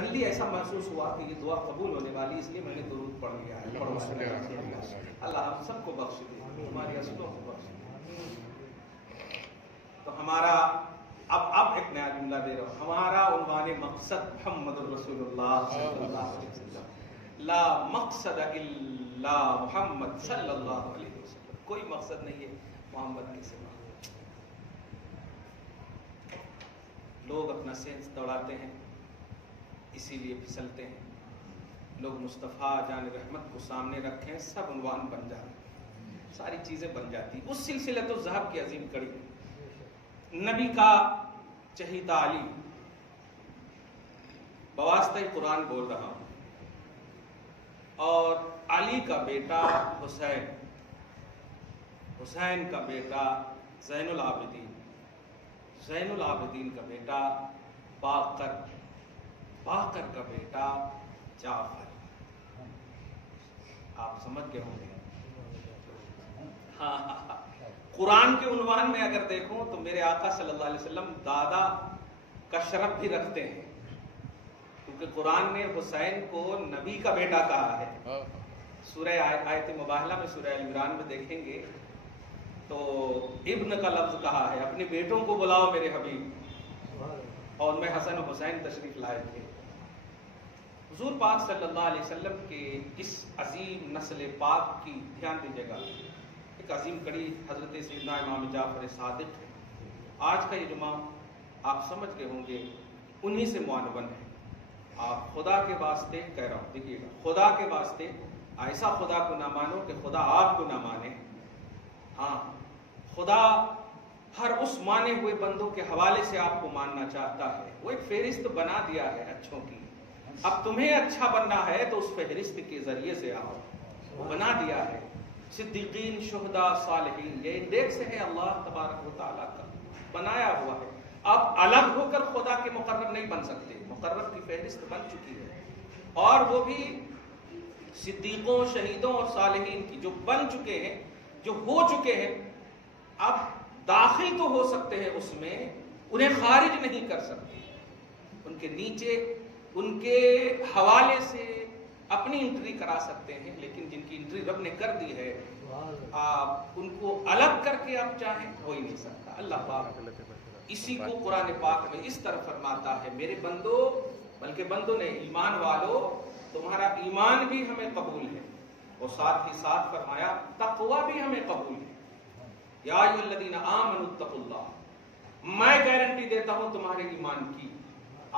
جلدی ایسا محسوس ہوا کہ یہ دعا قبول ہونے والی، اس لیے میں نے درود پڑھ لیا ہے۔ اللہ ہم سب کو بخش دے، ہماری اصلوں کو بخش دے۔ تو ہمارا اب ایک نیا جملہ دے رہا ہوں، ہمارا عنوان مقصد محمد رسول اللہ صلی اللہ علیہ وسلم، لا مقصد الا محمد صلی اللہ علیہ وسلم، کوئی مقصد نہیں ہے محمد کے سوا۔ لوگ اپنا سینس دوڑاتے ہیں، اسی لیے پھسلتے ہیں۔ لوگ مصطفیٰ جان رحمت کو سامنے رکھیں، سب عنوان بن جاتے، ساری چیزیں بن جاتی۔ اس سلسلہ تو ذہب کی عظیم کڑی، نبی کا چہیتا علی، بواسطہ قرآن بول رہا ہوں، اور علی کا بیٹا حسین، حسین کا بیٹا زین العابدین، زین العابدین کا بیٹا باقر، باقر کا بیٹا جعفر۔ آپ سمجھ گئے ہوں گے۔ ہاں قرآن کے عنوان میں اگر دیکھوں تو میرے آقا صلی اللہ علیہ وسلم دادا کا شرف بھی رکھتے ہیں، کیونکہ قرآن نے حسین کو نبی کا بیٹا کہا ہے۔ سورہ آیت مباہلہ میں، سورہ ال عمران میں دیکھیں گے تو ابن کا لفظ کہا ہے، اپنے بیٹوں کو بلاؤ میرے حبیب، اور میں حسن و حسین تشریف لائے تھے۔ حضور پاک صلی اللہ علیہ وسلم کے اس عظیم نسل پاک کی دھیان دیجیے گا، ایک عظیم کڑی حضرت سیدنا امام جعفر صادق ہے۔ آج کا یہ جمعہ آپ سمجھ گئے ہوں گے انہی سے معنون ہے۔ آپ خدا کے واسطے کہہ رہا ہوں، دیکھیے گا، خدا کے واسطے ایسا خدا کو نہ مانو کہ خدا آپ کو نہ مانے۔ ہاں خدا ہر اس مانے ہوئے بندوں کے حوالے سے آپ کو ماننا چاہتا ہے، وہ ایک فہرست بنا دیا ہے اچھوں کی۔ اب تمہیں اچھا بننا ہے تو اس فہرست کے ذریعے سے آؤ، وہ بنا دیا ہے۔ صدیقین، شہداء، صالحین، یہ انڈیکس ہے اللہ تبارک و تعالیٰ کا بنایا ہوا ہے۔ آپ الگ ہو کر خدا کے مقرب نہیں بن سکتے، مقرب کی فہرست بن چکی ہے، اور وہ بھی صدیقوں، شہیدوں اور صالحین کی، جو بن چکے ہیں، جو ہو چکے ہیں۔ اب داخل تو ہو سکتے ہیں اس میں، انہیں خارج نہیں کر سکتے، ان کے نیچے ان کے حوالے سے اپنی انٹری کرا سکتے ہیں، لیکن جن کی انٹری رب نے کر دی ہے، آپ ان کو الگ کر کے آپ چاہیں ہو ہی نہیں سکتا۔ اللہ پاک اسی کو قرآن پاک میں اس طرح فرماتا ہے، میرے بندو، بلکہ بندوں نے ایمان والو، تمہارا ایمان بھی ہمیں قبول ہے، اور ساتھ ہی ساتھ فرمایا تقوی بھی ہمیں قبول ہے۔ یا ایھا الذین آمنوا اتقوا اللہ، میں گارنٹی دیتا ہوں تمہارے ایمان کی،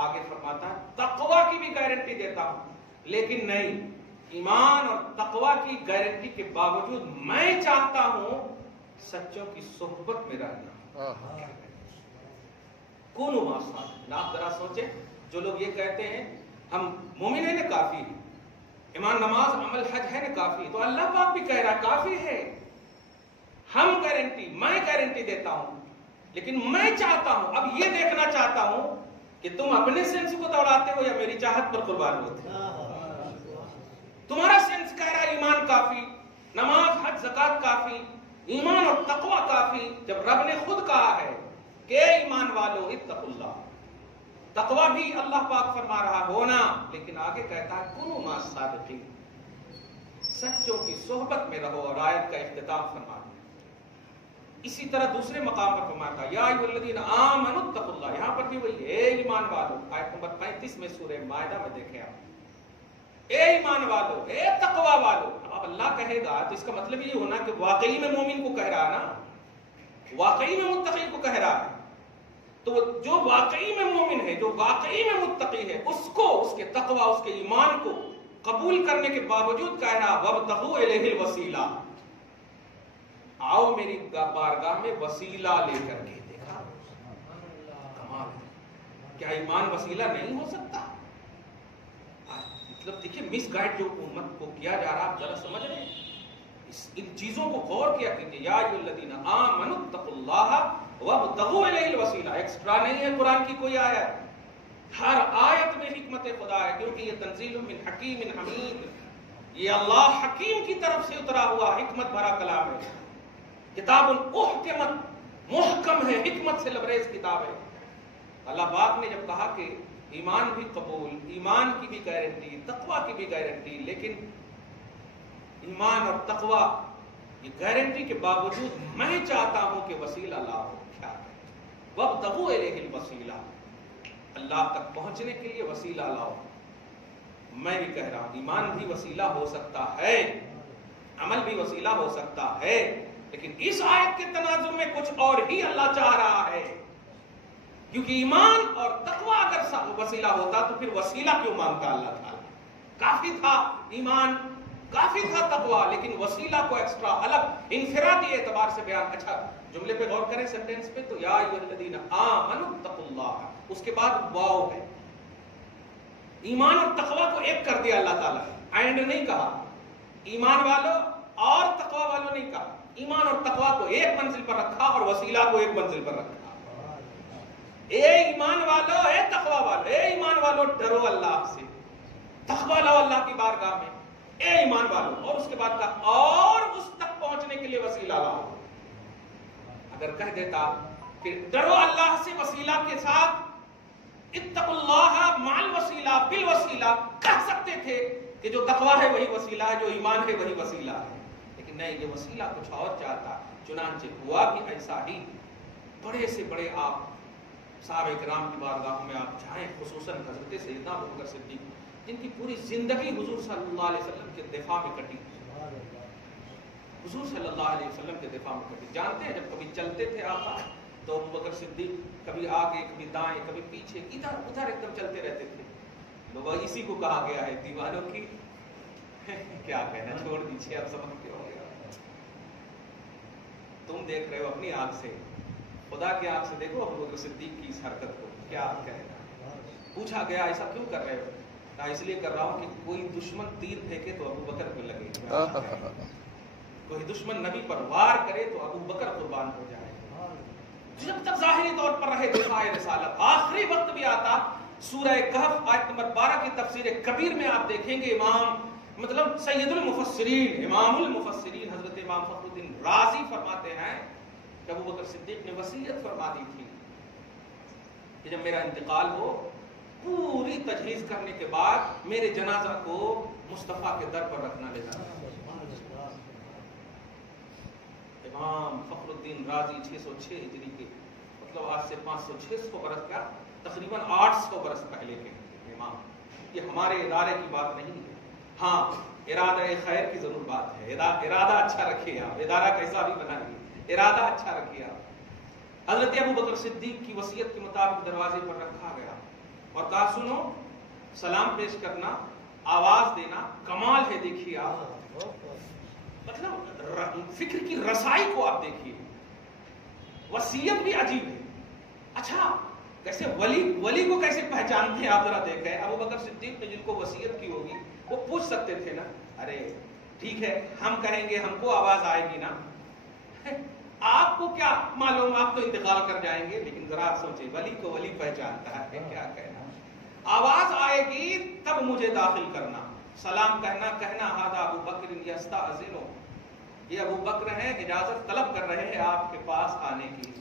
آگے فرماتا ہے تقوی کی بھی گارنٹی دیتا ہوں، لیکن نہیں، ایمان اور تقوی کی گارنٹی کے باوجود میں چاہتا ہوں سچوں کی صحبت میں رہنا۔ کونوا مع الصادقین۔ آپ ذرا سوچیں، جو لوگ یہ کہتے ہیں ہم مومن ہیں نا کافی ہے، ایمان، نماز، عمل، حج ہے نا کافی، تو اللہ پاک بھی کہہ رہا کافی ہے۔ ہم گارنٹی، میں گارنٹی دیتا ہوں، لیکن میں چاہتا ہوں، اب یہ دیکھنا چاہتا ہوں کہ تم اپنے سینس کو دوڑاتے ہو یا میری چاہت پر قربان ہوتے ہو۔ تمہارا سینس کہہ رہا ہے ایمان کافی، نماز، حج، زکات کافی، ایمان اور تقوی کافی، جب رب نے خود کہا ہے کہ ایمان والو اتقوا اللہ، تقوی بھی اللہ پاک فرما رہا ہونا، لیکن آگے کہتا ہے کونوا مع الصادقین، سچوں کی صحبت میں رہو، اور آیت کا اختتام فرما دیا۔ اسی طرح دوسرے مقام پر فرماتا یا ایھا الذین آمنوا اتقوا اللہ، یہاں پر بھی وہی اے ایمان والو، آیت نمبر 35 میں سورہ مائدہ میں دیکھیں آپ، اے ایمان والو، اے تقوی والو۔ اب اللہ کہے گا تو اس کا مطلب یہ ہونا کہ واقعی میں مومن کو کہہ رہا ہے نا، واقعی میں متقی کو کہہ رہا ہے، تو جو واقعی میں مومن ہے، جو واقعی میں متقی ہے، اس کو، اس کے تقوی، اس کے ایمان کو قبول کرنے کے باوجود کہہ رہا وابتغوا الیہ الوسیلہ، آؤ میری بارگاہ میں وسیلہ لے کر کے۔ دیکھا کمال ہے، کیا ایمان وسیلہ نہیں ہو سکتا؟ مطلب دیکھیے مس گائیڈ جو امت کو کیا جا رہا، آپ ذرا سمجھ رہے ہیں، ان چیزوں کو غور کیا کیجیے۔ یا ایھا الذین آمنوا اتقوا اللہ وابتغوا الیہ الوسیلہ، ایکسٹرا نہیں ہے قرآن کی کوئی آیت، ہر آیت میں حکمت خدا ہے، کیونکہ یہ تنزیل من حکیم حمید، یہ اللہ حکیم کی طرف سے اترا ہوا حکمت بھرا کلام ہے، کتاب احکمت، محکم ہے، حکمت سے لبریز کتاب ہے۔ اللہ پاک نے جب کہا کہ ایمان بھی قبول، ایمان کی بھی گارنٹی، تقوی کی بھی گارنٹی، لیکن ایمان اور تقوی یہ گارنٹی کے باوجود میں چاہتا ہوں کہ وسیلہ لاؤ. کیا وابتغوا الیہ الوسیلہ، اللہ تک پہنچنے کے لیے وسیلہ لاؤ. میں بھی کہہ رہا ہوں ایمان بھی وسیلہ ہو سکتا ہے، عمل بھی وسیلہ ہو سکتا ہے، لیکن اس آیت کے تناظر میں کچھ اور ہی اللہ چاہ رہا ہے. کیونکہ ایمان اور تقوی اگر وسیلہ ہوتا تو پھر وسیلہ کیوں مانگتا اللہ تعالیٰ؟ کافی تھا ایمان، کافی تھا تقوی، لیکن وسیلہ کو ایکسٹرا الگ انفرادی اعتبار سے بیان. اچھا جملے پہ غور کریں سینٹینس پہ، تو یا ایھا الذین آمنوا اتقوا اللہ، اس کے بعد واو ہے. ایمان اور تقوی کو ایک کر دیا اللہ تعالیٰ، اینڈ نہیں کہا. ایمان والوں اور تقوی والوں نہیں کہا، ایمان اور تقوی کو ایک منزل پر رکھا اور وسیلہ کو ایک منزل پر رکھا. اے ایمان والو، اے تقوی والو، اے ایمان والو ڈرو اللہ سے، تقوی لاؤ اللہ کی بارگاہ میں، اے ایمان والو. اور اس کے بعد کہا اور اس تک پہنچنے کے لیے وسیلہ لاؤ. اگر کہہ دیتا کہ ڈرو اللہ سے وسیلہ کے ساتھ، اتقوا اللہ مع الوسیلہ بالوسیلہ، کہہ سکتے تھے کہ جو تقوی ہے وہی وسیلہ ہے، جو ایمان ہے وہی وسیلہ ہے. لیکن نہیں، یہ وسیلہ کچھ اور چاہتا. چنانچہ ہوا بھی ایسا ہی. بڑے سے بڑے آپ صحابہ کرام کی بارگاہوں میں آپ جائیں، خصوصاً حضرت سیدنا ابوبکر صدیق، جن کی پوری زندگی حضور صلی اللہ علیہ وسلم کے دفاع میں کٹی. حضور صلی اللہ علیہ وسلم کے دفاع میں کٹی. جانتے ہیں جب کبھی چلتے تھے آقا تو ابوبکر صدیق کبھی آگے کبھی دائیں کبھی پیچھے ادھر ادھر ایک دم چلتے رہتے تھے. لوگ اسی کو کہا گیا ہے دیوانوں کی کیا کہنا، چھوڑ دیجیے، آپ سمجھتے ہو گے. تم دیکھ رہے ہو اپنی آنکھ سے، خدا کی آنکھ سے دیکھو ابوبکر صدیق کی اس حرکت کو. کیا کہنا؟ پوچھا گیا ایسا کیوں کر رہے ہو؟ اس لیے کر رہا ہوں کہ کوئی دشمن تیر پھینکے تو ابوبکر کو لگے، کوئی دشمن نبی پر وار کرے تو ابوبکر قربان ہو جائے. جب تک ظاہری طور پر رہے دفاع رسالت، آخری وقت بھی آتا. سورہ کہف آیت نمبر 12 کی تفسیر کبیر میں آپ دیکھیں گے امام مطلب سید المفسرین، امام المفسرین حضرت امام فخر الدین رازی فرماتے ہیں کہ ابوبکر صدیق نے وصیت فرما دی تھی کہ جب میرا انتقال ہو، پوری تجہیز کرنے کے بعد میرے جنازہ کو مصطفیٰ کے در پر رکھنا لے جانا. امام فخر الدین رازی 606 ہجری کے مطلب آج سے 500-600 برس کا تقریباً 800 برس پہلے کے امام. یہ ہمارے ادارے کی بات نہیں ہے. ہاں ارادہ خیر کی ضرور بات ہے. ارادہ اچھا رکھیے آپ، ادارہ کیسا بھی بنائیے، ارادہ اچھا رکھیے آپ. حضرت ابوبکر صدیق کی وصیت کے مطابق دروازے پر رکھا گیا اور کہا سنو، سلام پیش کرنا، آواز دینا، کمال ہے. دیکھیے آپ مطلب فکر کی رسائی کو آپ دیکھیے. وصیت بھی عجیب ہے. اچھا کیسے ولی کو کیسے پہچانتے ہیں آپ ذرا دیکھیں. ابوبکر صدیق نے جن کو وصیت کی ہوگی وہ پوچھ سکتے تھے نا، ارے ٹھیک ہے ہم کہیں گے، ہم کو آواز آئے گی نا، آپ کو کیا معلوم، آپ تو انتقال کر جائیں گے. لیکن ذرا آپ سوچیں، ولی کو ولی پہچانتا ہے. کیا کہنا، آواز آئے گی تب مجھے داخل کرنا، سلام کہنا ہذا ابو بکر یستأذن، یہ ابو بکر ہیں اجازت طلب کر رہے ہیں آپ کے پاس آنے کی.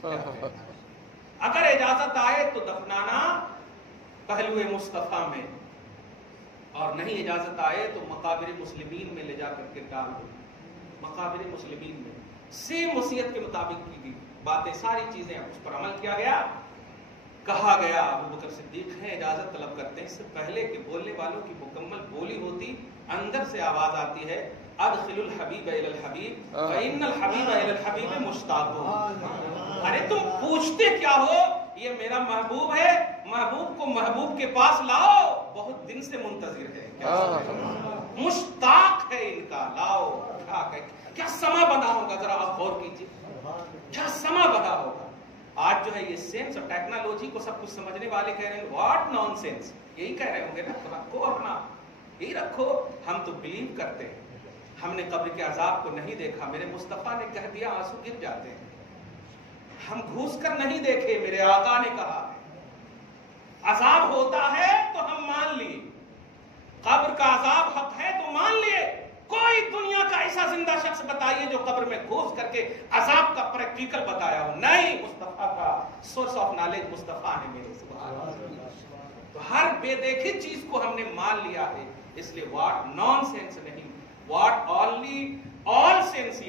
اگر اجازت آئے تو دفنانا پہلو مصطفیٰ میں، اور نہیں اجازت آئے تو مقابر مسلمین میں لے جا کر کے ڈال دو. مقابر مسلمین میں سیم وصیت کے مطابق کی گئی باتیں، ساری چیزیں اس پر عمل کیا گیا. کہا گیا ابوبکر صدیق ہیں اجازت طلب کرتے ہیں. اس سے پہلے کہ بولنے والوں کی مکمل بولی ہوتی، اندر سے آواز آتی ہے ادخل الحبیب الی الحبیب فإن الحبیب الی الحبیب مشتاق. ارے تم پوچھتے کیا ہو، یہ میرا محبوب ہے، محبوب کو محبوب کے پاس لاؤ، بہت دن سے منتظر ہے، مشتاق ہے ان کا، لاؤ. کیا سما بنا ہوگا، ذرا آپ غور کیجیے، کیا سما بنا ہوگا. آج جو ہے یہ سینس اور ٹیکنالوجی کو سب کچھ سمجھنے والے کہہ رہے ہیں واٹ نان سینس، یہی کہہ رہے ہوں گے نا، رکھو اپنا، یہی رکھو. ہم تو بلیو کرتے ہیں، ہم نے قبر کے عذاب کو نہیں دیکھا، میرے مصطفیٰ نے کہہ دیا آنسو گر جاتے ہیں. ہم گھوس کر نہیں دیکھے، میرے آقا نے کہا عذاب ہوتا ہے تو ہم مان لیے، قبر کا عذاب حق ہے تو مان لیے. کوئی دنیا کا ایسا زندہ شخص بتائیے جو قبر میں گھوس کر کے عذاب کا پریکٹیکل بتایا ہو. نہیں، مصطفیٰ کا سورس آف نالج مصطفیٰ ہے میرے. سبحان اللہ. تو ہر بے دیکھی چیز کو ہم نے مان لیا ہے، اس لیے واٹ نان سینس نہیں، واٹ اونلی آل سینس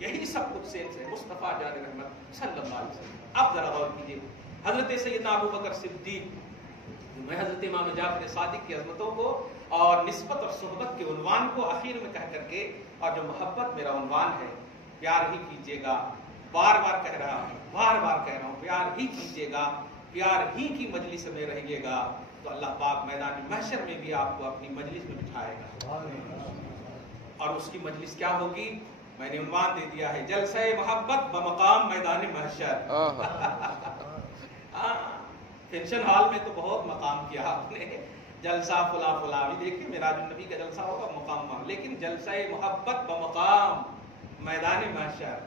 یہی سب کچھ سینس ہے مصطفیٰ جان رحمت صلی اللہ علیہ وسلم. اب ذرا غور کیجیے، حضرت سیدنا ابو بکر صدیق، میں حضرت امام جعفر صادق کی عظمتوں کو اور نسبت اور صحبت کے عنوان کو آخر میں کہہ کر کے، اور جو محبت میرا عنوان ہے، پیار ہی کیجیے گا، بار بار کہہ رہا ہوں پیار ہی کیجیے گا، پیار ہی کی مجلس میں رہیے گا، تو اللہ پاک میدان محشر میں بھی آپ کو اپنی مجلس میں بٹھائے گا. اور اس کی مجلس کیا ہوگی؟ میں نے عنوان دے دیا ہے، جلسہ محبت بمقام میدان محشر. فنکشن ہال میں تو بہت مقام کیا آپ نے، جلسہ فلا فلا، بھی دیکھیں معراج النبی کا جلسہ ہوگا مقام، لیکن جلسہ محبت بمقام میدان محشر.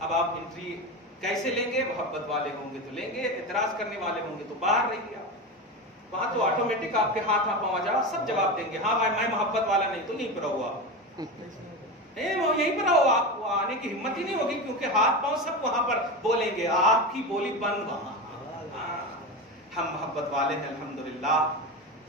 اب آپ انٹری کیسے لیں گے؟ محبت والے ہوں گے تو لیں گے، اعتراض کرنے والے ہوں گے تو باہر رہیے. آپ وہاں تو آٹومیٹک آپ کے ہاتھ پاؤں جا سب جواب دیں گے، ہاں بھائی میں محبت والا نہیں، تو نہیں پر ہوا وہ یہیں پر ہو، آپ کو آنے کی ہمت ہی نہیں ہوگی، کیونکہ ہاتھ پاؤں سب وہاں پر بولیں گے، آپ کی بولی بند وہاں. ہم محبت والے ہیں الحمدللہ،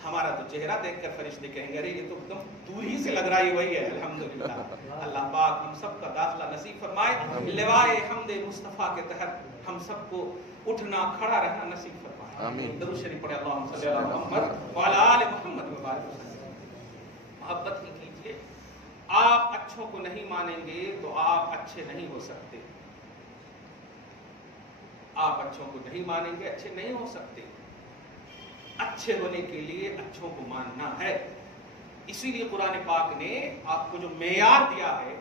ہمارا تو چہرہ دیکھ کر فرشتے کہیں گے ارے یہ تو ایک دم دور ہی سے لگ رہا ہے، وہی ہے الحمدللہ. اللہ پاک ہم سب کا داخلہ نصیب فرمائے، لوائے حمد مصطفیٰ کے تحت ہم سب کو اٹھنا کھڑا رہنا نصیب فرمائے. آمین. درود شریف پڑھے اللہم صلی اللہ علیہ محمد وعلی آل محمد وبارک وسلم. محبت ہی کیجیے. آپ اچھوں کو نہیں مانیں گے تو آپ اچھے نہیں ہو سکتے. آپ اچھوں کو نہیں مانیں گے، اچھے نہیں ہو سکتے. اچھے ہونے کے لیے اچھوں کو ماننا ہے. اسی لیے قرآن پاک نے آپ کو جو معیار دیا ہے،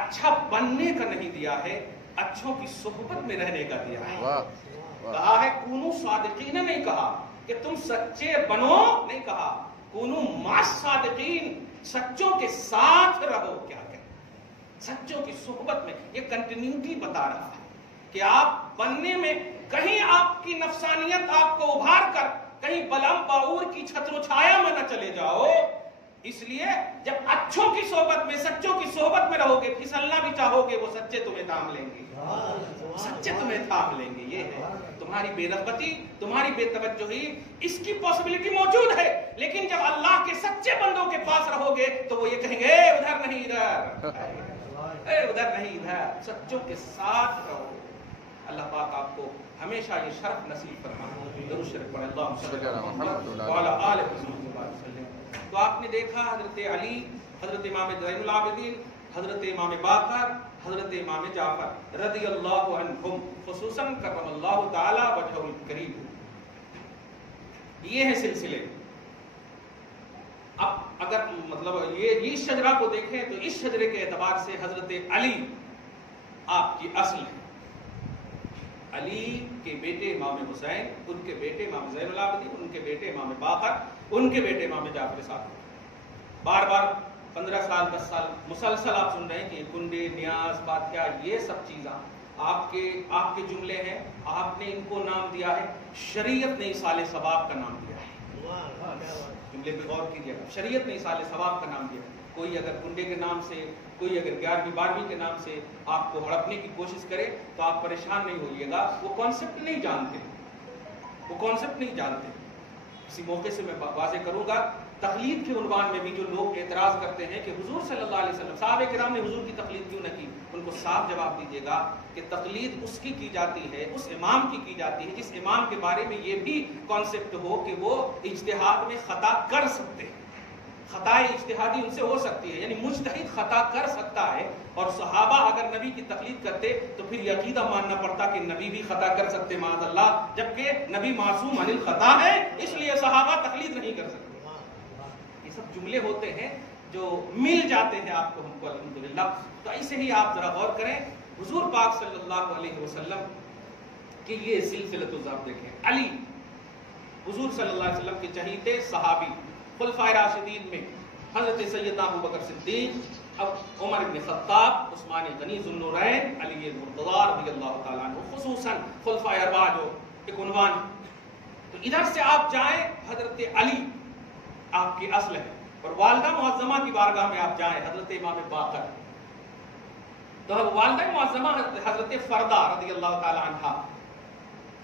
اچھا بننے کا نہیں دیا ہے، اچھوں کی صحبت میں رہنے کا دیا ہے. کہا ہے کونو صادقین، نہیں کہا کہ تم سچے بنو، نہیں کہا کونو مع صادقین، سچوں کے ساتھ رہو. کیا کہ سچوں کی صحبت میں، یہ کنٹینیوٹی بتا رہا ہے کہ آپ بننے میں کہیں آپ کی نفسانیت آپ کو ابھار کر کہیں بلم باور کی چھتر و چھایا میں نہ چلے جاؤ. اس لیے جب اچھوں کی صحبت میں، سچوں کی صحبت میں رہو گے، پھسلنا بھی چاہو گے، وہ سچے تمہیں تھام لیں گے، سچے تمہیں تھام لیں گے. یہ ہے تمہاری بے رغبتی، تمہاری بے توجہی، اس کی پاسبلٹی موجود ہے، لیکن جب اللہ کے سچے بندوں کے پاس رہو گے تو وہ یہ کہیں گے ادھر نہیں ادھر، ادھر نہیں ادھر. سچوں کے ساتھ رہو. اللہ پاک آپ کو ہمیشہ یہ شرف نصیب فرمائے. درود شریف پڑھیں اللہم صلی اللہ علیہ محمد وعلی آل محمد وسلم. تو آپ نے دیکھا حضرت علی، حضرت امام زین العابدین، حضرت امام باقر، حضرت امام جعفر رضی اللہ عنہم، خصوصاً کرم اللہ تعالی وجہہ الکریم. یہ ہیں سلسلے. اب اگر مطلب یہ اس شجرہ کو دیکھیں تو اس شجرے کے اعتبار سے حضرت علی آپ کی اصل ہے. علی کے بیٹے امام حسین، ان کے بیٹے امام زین العابدین، ان کے بیٹے امام باقر، ان کے بیٹے امام جعفر صادق. بار بار 15 سال 10 سال مسلسل آپ سن رہے ہیں کہ کنڈے، نیاز، فاتحہ، یہ سب چیزاں آپ کے جملے ہیں. آپ نے ان کو نام دیا ہے، شریعت نے ایصال ثواب کا نام دیا ہے. جملے پہ غور کیجیے گا، شریعت نے ایصال ثواب کا نام دیا ہے. کوئی اگر کنڈے کے نام سے، کوئی اگر 11ویں 12ویں کے نام سے آپ کو ہڑپنے کی کوشش کرے تو آپ پریشان نہیں ہوئیے گا. وہ کانسیپٹ نہیں جانتے، وہ کانسیپٹ نہیں جانتے. کسی موقع سے میں واضح کروں گا، تقلید کے عنوان میں بھی جو لوگ اعتراض کرتے ہیں کہ حضور صلی اللہ علیہ وسلم، صحابہ کرام نے حضور کی تقلید کیوں نہ کی، ان کو صاف جواب دیجیے گا کہ تقلید اس کی جاتی ہے، اس امام کی جاتی ہے جس امام کے بارے میں یہ بھی کانسیپٹ ہو کہ وہ اجتہاد میں خطا کر سکتے ہیں. خطائے اجتہادی ان سے ہو سکتی ہے، یعنی مجتہد خطا کر سکتا ہے. اور صحابہ اگر نبی کی تقلید کرتے تو پھر یہ عقیدہ ماننا پڑتا کہ نبی بھی خطا کر سکتے معاذ اللہ، جبکہ نبی معصوم عن الخطا ہے، اس لیے صحابہ تقلید نہیں کر سکتے. یہ سب جملے ہوتے ہیں جو مل جاتے ہیں آپ کو، ہم کو الحمدللہ. تو ایسے ہی آپ ذرا غور کریں حضور پاک صلی اللہ علیہ وسلم کہ یہ سلسلۃ الذات دیکھیں. علی حضور صلی اللہ علیہ وسلم کے چہیتے صحابی، خلفائے راشدین میں حضرت سیدنا ابو بکر صدیق، اب عمر بن خطاب، عثمان غنی ذو النورین، علی مرتضیٰ رضی اللہ تعالیٰ عنہ، خصوصاً خلفائے اربعہ جو ایک عنوان. تو ادھر سے آپ جائیں حضرت علی آپ کی اصل ہے، اور والدہ معظمہ کی بارگاہ میں آپ جائیں حضرت امام باقر، تو والدہ معظمہ حضرت فردہ رضی اللہ تعالیٰ عنہ.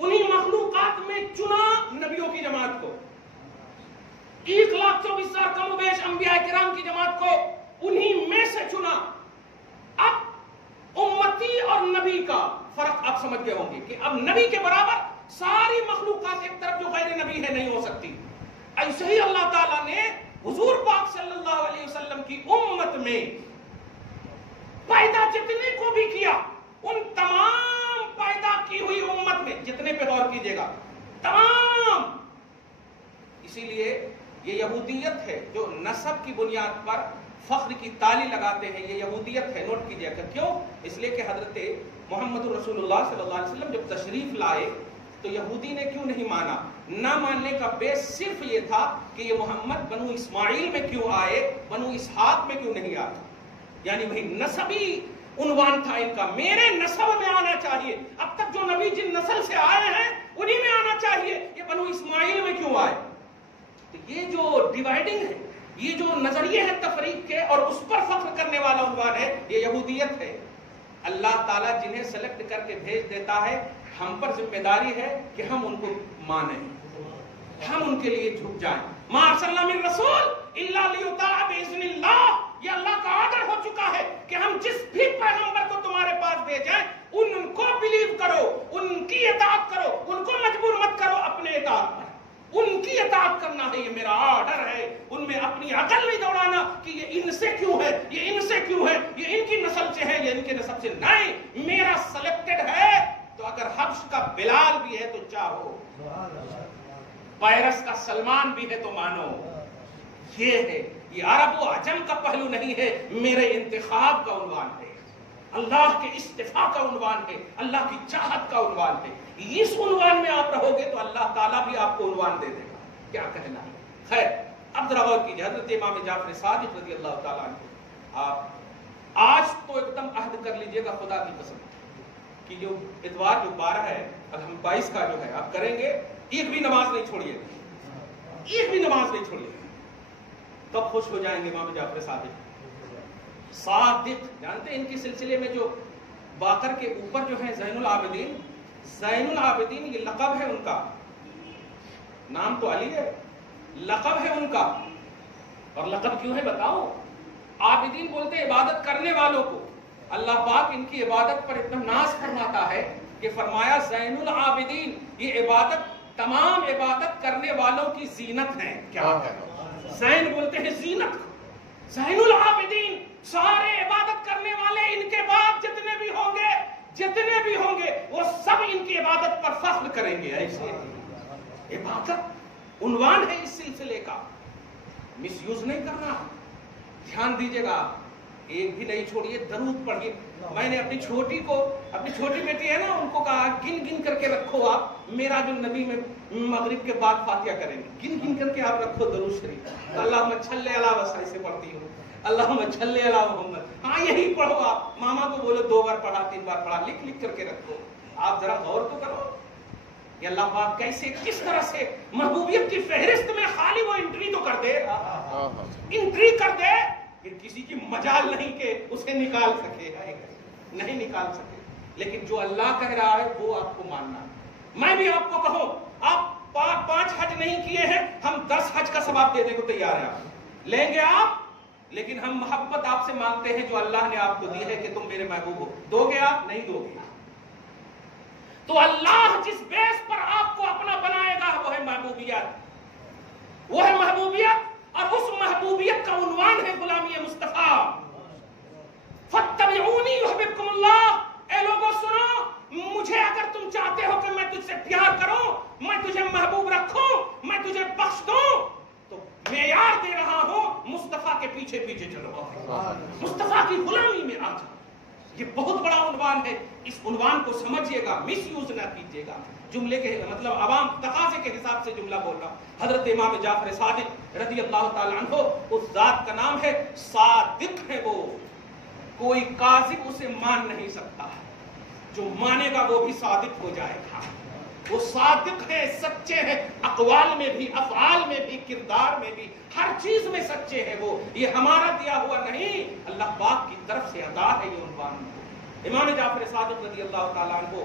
انہی مخلوقات میں چنا نبیوں کی جماعت کو، 1,24,000 کم و بیش انبیاء کرام کی جماعت کو انہی میں سے چنا۔ اب امتی اور نبی کا فرق آپ سمجھ گئے ہوں گے کہ اب نبی کے برابر ساری مخلوقات ایک طرف جو غیر نبی ہے نہیں ہو سکتی۔ ایسے ہی اللہ تعالیٰ نے حضور پاک صلی اللہ علیہ وسلم کی امت میں پیدا جتنے کو بھی کیا، ان تمام پیدا کی ہوئی امت میں، جتنے پہ غور کیجئے گا، تمام، اسی لیے یہ یہودیت ہے جو نسب کی بنیاد پر فخر کی تالی لگاتے ہیں، یہ یہودیت ہے، نوٹ کیجئے گا۔ کیوں؟ اس لیے کہ حضرت محمد رسول اللہ صلی اللہ علیہ وسلم جب تشریف لائے تو یہودی نے کیوں نہیں مانا؟ نہ ماننے کا بیس صرف یہ تھا کہ یہ محمد بنو اسماعیل میں کیوں آئے، بنو اسحاق میں کیوں نہیں آئے؟ یعنی بھئی نسبی عنوان تھا ان کا، میرے نسب میں آنا چاہیے، اب تک جو نبی جن نسل سے آئے ہیں انہی میں آنا چاہیے، یہ بنو اسماعیل میں کیوں آئے؟ تو یہ جو ڈیوائیڈنگ ہے، یہ جو نظریے ہیں تفریق کے اور اس پر فخر کرنے والا عنوان ہے، یہ یہودیت ہے۔ اللہ تعالیٰ جنہیں سلیکٹ کر کے بھیج دیتا ہے، ہم پر ذمہ داری ہے کہ ہم ان کو مانیں، ہم ان کے لیے جھک جائیں۔ ما ارسلنا من رسول الا لیطاع باذن اللہ، یہ اللہ کا آرڈر ہو چکا ہے کہ ہم جس بھی پیغمبر کو تمہارے پاس بھیجیں ان کو بلیو کرو، ان کی اطاعت کرو، ان کو مجبور مت کرو اپنے اطاعت پر، ان کی اطاعت کرنا ہے، یہ میرا آرڈر ہے۔ ان میں اپنی عقل نہیں دوڑانا کہ یہ ان سے کیوں ہے، یہ ان سے کیوں ہے، یہ ان کی نسل سے ہے، یہ ان کے نسب سے نہیں، میرا سلیکٹڈ ہے۔ تو اگر حبش کا بلال بھی ہے تو چاہو، پیرس کا سلمان بھی ہے تو مانو۔ یہ ہے، یہ عرب و عجم کا پہلو نہیں ہے، میرے انتخاب کا عنوان ہے، اللہ کے استفاء کا عنوان ہے، اللہ کی چاہت کا عنوان ہے۔ اس عنوان میں آپ رہو گے تو اللہ تعالیٰ بھی آپ کو عنوان دے دے گا، کیا کہنا ہے۔ خیر، اب ذرا غور کیجیے، حضرت امام جعفر صادق رضی اللہ تعالیٰ عنہ، آپ آج تو ایک دم عہد کر لیجئے گا خدا کی قسم کہ جو اتوار جو 12 ہے، اب ہم 22 کا جو ہے آپ کریں گے، ایک بھی نماز نہیں چھوڑیے، ایک بھی نماز نہیں چھوڑیے، کب خوش ہو جائیں گے امام جعفر صادق۔ صادق جانتے ہیں ان کے سلسلے میں جو باقر کے اوپر جو ہے زین العابدین، زین العابدین یہ لقب ہے ان کا، نام تو علی ہے، لقب ہے ان کا۔ اور لقب کیوں ہے بتاؤ؟ عابدین بولتے ہیں عبادت کرنے والوں کو، اللہ پاک ان کی عبادت پر اتنا ناز فرماتا ہے کہ فرمایا زین العابدین، یہ عبادت تمام عبادت کرنے والوں کی زینت ہے۔ کیا زین بولتے ہیں زینت کو، زین العابدین، سارے عبادت کرنے والے ان کے بعد جتنے بھی ہوں گے وہ سب ان کی عبادت پر فخر کریں گے۔ ایسے عبادت عنوان ہے اس سلسلے کا، مس یوز نہیں کرنا، دھیان دیجئے گا، ایک بھی نہیں چھوڑیے، درود پڑھیے۔ میں نے اپنی چھوٹی بیٹی ہے نا، ان کو کہا گن گن کر کے رکھو آپ، میرا جو نبی میں مغرب کے بعد فاتحہ کریں گے، گن گن کر کے آپ رکھو درود شریف، اللہم صلی علی وسلم سے پڑھتی ہوں، اللہم صلی علی محمد، ہاں یہی پڑھو آپ، ماما کو بولو 2 بار پڑھا 3 بار پڑھا، لکھ لکھ کر کے رکھو۔ آپ ذرا غور تو کرو کہ اللہ پاک کیسے کس طرح سے محبوبیت کی فہرست میں خالی وہ انٹری تو کر دے، انٹری کر دے، پھر کسی کی مجال نہیں کہ اسے نکال سکے، نہیں نکال سکے۔ لیکن جو اللہ کہہ رہا ہے وہ آپ کو ماننا ہے۔ میں بھی آپ کو کہوں آپ 5 حج نہیں کیے ہیں، ہم 10 حج کا ثواب دینے کو تیار ہیں، آپ لیں گے آپ، لیکن ہم محبت آپ سے مانگتے ہیں جو اللہ نے آپ کو دی ہے کہ تم میرے محبوب ہو، دو گے آپ؟ نہیں دو گے۔ تو اللہ جس بیس پر آپ کو اپنا بنائے گا وہ ہے محبوبیت، وہ ہے محبوبیت، اور اس محبوبیت کا عنوان ہے غلامی مصطفیٰ۔ فَاتَّبِعُونِي يُحْبِبْكُمُ اللَّهُ، اے لوگوں سنو، مجھے اگر تم چاہتے ہو کہ میں تجھ سے پیار کروں، میں تجھے محبوب رکھوں، میں تجھے بخش دوں، تو معیار دے رہا ہوں مصطفیٰ کے پیچھے پیچھے چلو، مصطفیٰ کی غلامی میں آ جاؤ۔ یہ بہت بڑا عنوان ہے، اس عنوان کو سمجھیے گا، مس یوز نہ کیجیے گا۔ جملے کے مطلب عوام تقاضے کے حساب سے جملہ بول رہا۔ حضرت امام جعفر صادق رضی اللہ تعالی عنہ، اس ذات کا نام ہے صادق ہے، وہ کوئی کاذب اسے مان نہیں سکتا، جو مانے گا وہ بھی صادق ہو جائے گا۔ وہ صادق ہے، سچے ہیں، اقوال میں بھی، افعال میں بھی، کردار میں بھی، ہر چیز میں سچے ہیں وہ۔ یہ ہمارا دیا ہوا نہیں، اللہ پاک کی طرف سے عطا ہے یہ عنوان۔ امام جعفر صادق رضی اللہ تعالیٰ عنہ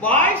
22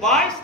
22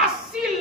80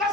10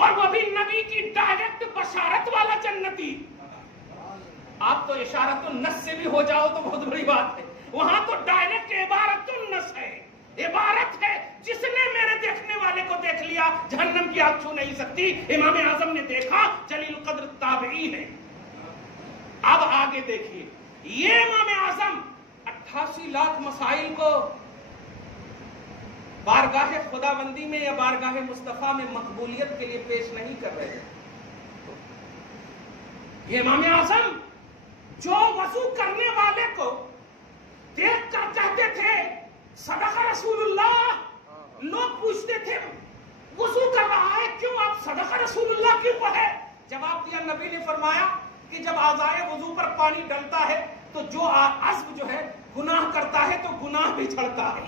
اور وہ بھی نبی کی ڈائریکٹ بشارت والا جنتی. آپ تو اشارت النس سے بھی ہو جاؤ تو بہت بڑی بات ہے، وہاں تو ڈائریکٹ عبارت النس ہے، عبارت ہے جس نے میرے دیکھنے والے کو دیکھ لیا جہنم کی آگ چھو نہیں سکتی. امام اعظم نے دیکھا، جلیل القدر تابعی ہے. اب آگے دیکھیے، یہ امام اعظم 88 لاکھ مسائل کو بارگاہ خداوندی میں یا بارگاہ مصطفیٰ میں مقبولیت کے لیے پیش نہیں کر رہے ہیں. یہ امام اعظم جو وضو کرنے والے کو دیکھ کر کہتے تھے صدق رسول اللہ، لوگ پوچھتے تھے وضو کر رہا ہے کیوں، آپ صدق رسول اللہ کیوں کہے؟ جواب دیا نبی نے فرمایا کہ جب اعضائے وضو پر پانی ڈلتا ہے تو جو عضو جو ہے گناہ کرتا ہے تو گناہ بھی جھڑتا ہے.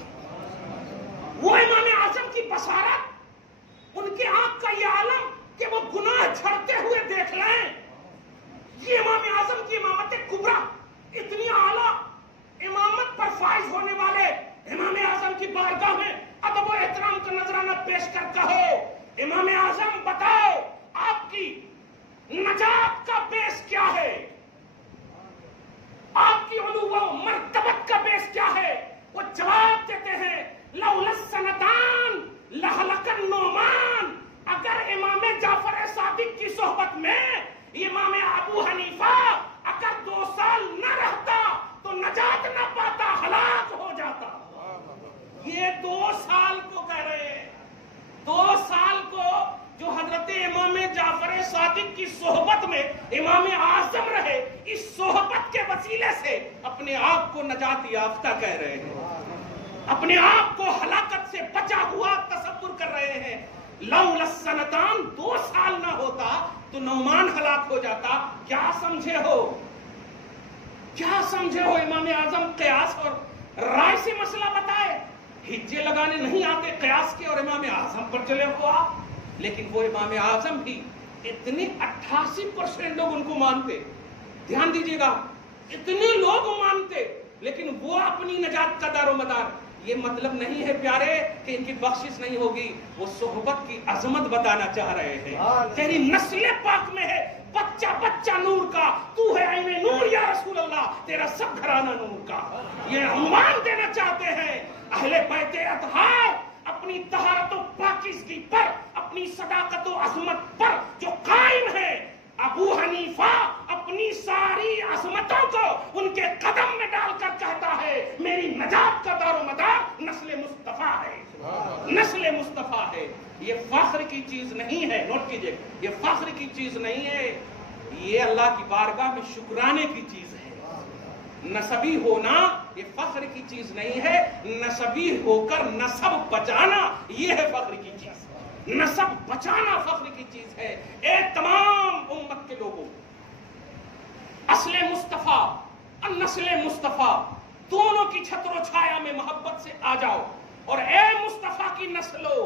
وہ امام اعظم کی بشارت، ان کے آنکھ کا یہ عالم کہ وہ گناہ جھڑتے ہوئے دیکھ لیں. یہ امام اعظم کی امامت کبریٰ، اتنی اعلیٰ امامت پر فائز ہونے والے امام اعظم کی بارگاہ میں ادب و احترام کا نذرانہ پیش کر کہو امام اعظم بتاؤ آپ کی نجات کا بیس کیا ہے، آپ کی علو و مرتبت کا بیس کیا ہے؟ وہ جواب دیتے ہیں لولا السنتان لہلک النعمان. اگر امام جعفر صادق کی صحبت میں امام ابو حنیفہ اگر 2 سال نہ رہتا تو نجات نہ پاتا، ہلاک ہو جاتا. یہ 2 سال کو کہہ رہے ہیں، 2 سال کو جو حضرت امام جعفر صادق کی صحبت میں امام اعظم رہے، اس صحبت کے وسیلے سے اپنے آپ کو نجات یافتہ کہہ رہے ہیں، اپنے آپ کو ہلاکت سے بچا ہوا تصور کر رہے ہیں. لولا السنتان، 2 سال نہ ہوتا تو نعمان ہلاک ہو جاتا. کیا سمجھے ہو، کیا سمجھے ہو؟ امام اعظم قیاس اور رائے سے مسئلہ بتائے، ہجے لگانے نہیں آتے قیاس کے اور امام اعظم پر چلے ہو آپ. لیکن وہ امام اعظم بھی اتنے 88% لوگ ان کو مانتے. دھیان دیجیے گا، اتنے لوگ مانتے لیکن وہ اپنی نجات کا دار و مدار. یہ مطلب نہیں ہے پیارے کہ ان کی بخشش نہیں ہوگی، وہ صحبت کی عظمت بتانا چاہ رہے ہیں. تیری نسل پاک میں ہے بچہ بچہ نور کا، تو ہے عین نور یا رسول اللہ، تیرا سب گھرانہ نور کا. یہ عنوان دینا چاہتے ہیں اہل بیت اطہار اپنی طہارت و پاکیزگی پر، اپنی صداقت و عظمت پر جو قائم ہے. ابو حنیفہ اپنی ساری عظمتوں کو ان کے قدم میں ڈال کر کہتا ہے میری نجات کا دار و مدار نسل مصطفیٰ ہے، نسل مصطفیٰ ہے. یہ فخر کی چیز نہیں ہے، نوٹ کیجئے، یہ فخر کی چیز نہیں ہے، یہ اللہ کی بارگاہ میں شکرانے کی چیز ہے. نسبی ہونا یہ فخر کی چیز نہیں ہے، نسبی ہو کر نسب بچانا یہ ہے فخر کی چیز. نسب بچانا فخر کی چیز ہے. اے تمام امت کے لوگوں، اصل مصطفیٰ اور نسل مصطفیٰ دونوں کی چھتر و چھایا میں محبت سے آ جاؤ. اور اے مصطفیٰ کی نسلو،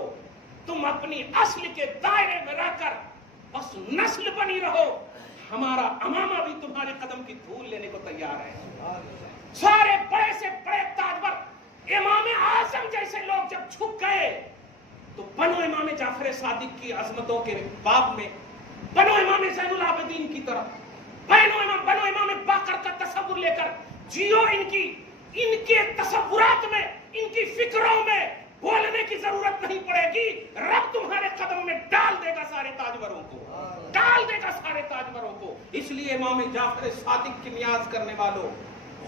تم اپنی اصل کے دائرے میں رہ کر بس نسل بنی رہو. ہمارا امامہ بھی تمہارے قدم کی دھول لینے کو تیار ہے. سارے بڑے سے بڑے تاجور امام اعظم جیسے لوگ جب چھپ گئے تو بنو امام جعفر صادق کی عظمتوں کے باب میں، بنو امام زین العابدین کی طرف، بنو امام باقر کا تصور لے کر جیو. ان کے تصورات میں، ان کی فکروں میں بولنے کی ضرورت نہیں پڑے گی. رب تمہارے قدم میں ڈال دے گا سارے تاجوروں کو، ڈال دے گا سارے تاجوروں کو. اس لیے امام جعفر صادق کی نیاز کرنے والوں،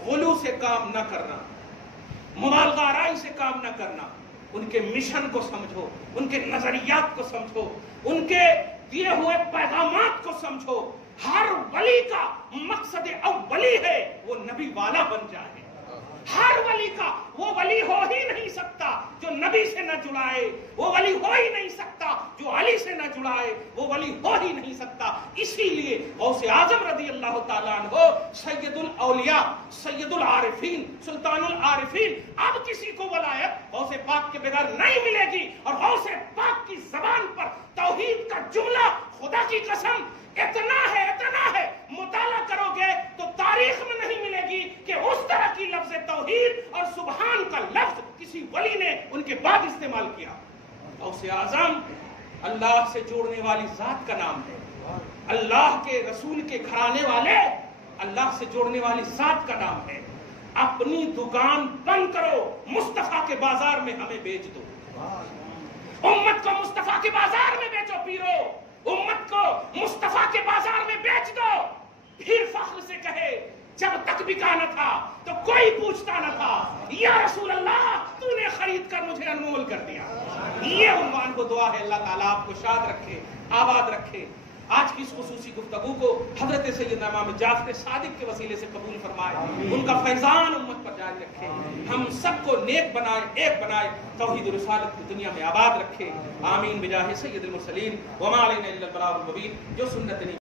غلو سے کام نہ کرنا، مبالغہ آرائی سے کام نہ کرنا. ان کے مشن کو سمجھو، ان کے نظریات کو سمجھو، ان کے دیے ہوئے پیغامات کو سمجھو. ہر ولی کا مقصد اولی ہے وہ نبی والا بن جائے. ہر ولی کا، وہ ولی ہو ہی نہیں سکتا جو نبی سے نہ جڑائے، وہ ولی ہو ہی نہیں سکتا جو علی سے نہ جڑائے، وہ ولی ہو ہی نہیں سکتا. اسی لیے غوث اعظم رضی اللہ تعالیٰ عنہ سید الاولیاء، سید العارفین، سلطان العارفین. اب کسی کو ولایت غوث پاک کے بغیر نہیں ملے گی. اور غوث پاک کی زبان پر توحید کا جملہ خدا کی قسم اتنا ہے مطالعہ کرو گے تو تاریخ میں نہیں ملے گی کہ اس طرح کی لفظ توحید اور سبحان کا لفظ کسی ولی نے ان کے بعد استعمال کیا. غوث اعظم اللہ سے جوڑنے والی ذات کا نام ہے، اللہ کے رسول کے گھرانے والے اللہ سے جوڑنے والی ذات کا نام ہے۔ اپنی دکان بند کرو، مصطفیٰ کے بازار میں ہمیں بیچ دو، امت کو مصطفیٰ کے بازار میں بیچو پیرو، امت کو مصطفیٰ کے بازار میں بیچ دو، پھر فخر سے کہے جب تک بکا نہ تھا تو کوئی پوچھتا نہ تھا، یا رسول اللہ تو نے خرید کر مجھے انمول کر دیا۔ یہ عنوان کو دعا ہے، اللہ تعالیٰ آپ کو شاد رکھے، آباد رکھے۔ آج کی اس خصوصی گفتگو کو حضرت سیدنا امام جعفر صادق کے وسیلے سے قبول فرمائے، ان کا فیضان امت پر جاری رکھے، ہم سب کو نیک بنائے، ایک بنائے، توحید و رسالت کی دنیا میں آباد رکھے، آمین بجاہ سید المرسلین وما علینا الا البلاغ المبین۔ جو سنت نہیں